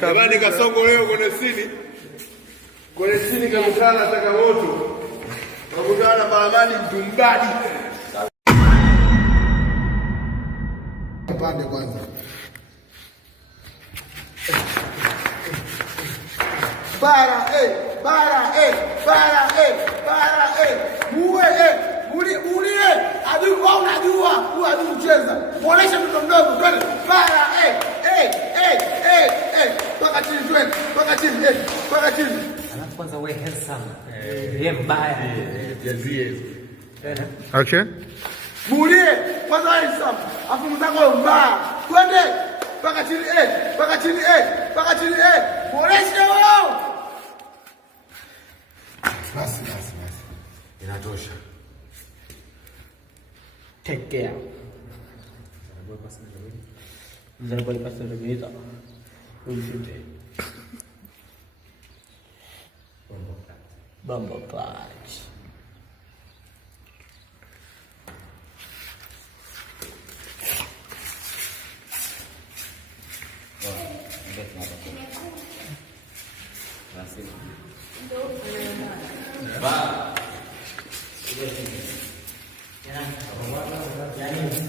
Jamani Kasongo leo kwenye sini kamekana na changamoto. Kakutana na Baramani Mtumbadi. Pande kwanza. Bara mulie adui au unajua huyu adui mcheza muonesha mtoto mdogo twende bara paka chini alafu kwanza wewe handsome yeye mbaya jazie okay mulie kwanza handsome afu mzako mbaya twende paka chini muonesha wao basi inatosha. take care Zabali pasa remita usite Bamba Clutch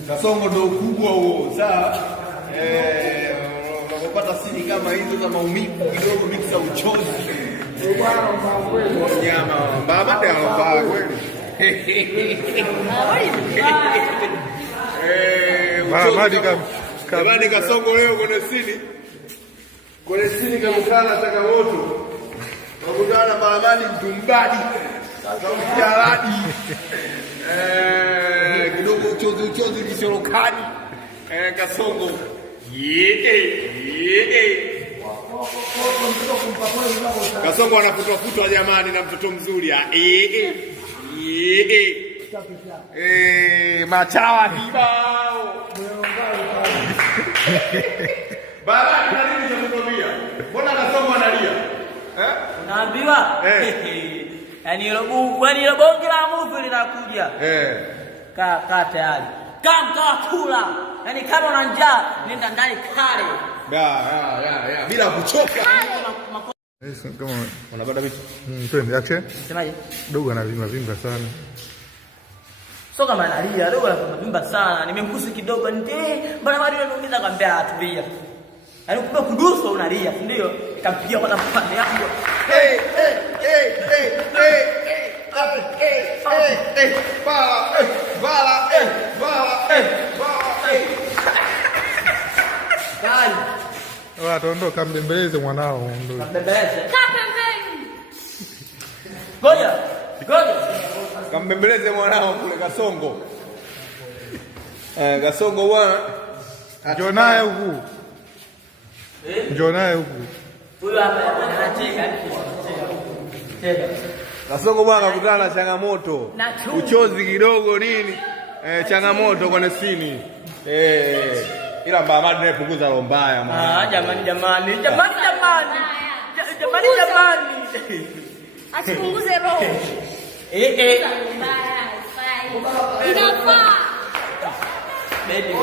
Kasongo ndo ukubwa huo. Sawa. Unapopata sini kama hizo za maumivu kidogo mixa uchozi. bwana mbao kweli Nyama baba ndio anafaa kweli. Jamani Kasongo leo kwenye sini kamekana na changamoto. Kakutana na Baramani Mtumbadi. Sauti ya radi. Kidogo uchozi kisorokani. Kasongo. Kasongo anafutwa jamani na mtoto mzuri. Machawa kibao. Baba na nini cha kukwambia? Mbona Kasongo analia? unaambiwa yani ile bonge la movie linakuja kaa tayari kaa kula yani kama una njaa nenda ndani kale ya bila kuchoka. Kama Unapata vipi? twende action. Semaje? Dogo anavimba sana. So kama analia dogo anavimba sana nimemkusi kidogo mbona bado anaumiza kwambia atulia. Yaani kumbe kuduso unalia ndio ikampigia kwa pande yangu. Ondoka mbembeleze mwanao ondoka. Mbembeleze. Ngoja. Kambembeleze mwanao kule Kasongo. Kasongo bwana. Njoo naye huku. Njoo naye huku. Huyu hapa anacheka. Cheka. Kasongo bwana akakutana na changamoto. Uchozi kidogo nini? Changamoto kwa nesini. Ila Baramani naye punguza roho mbaya mwana. Jamani. Asipunguze roho. Inafaa. Baby,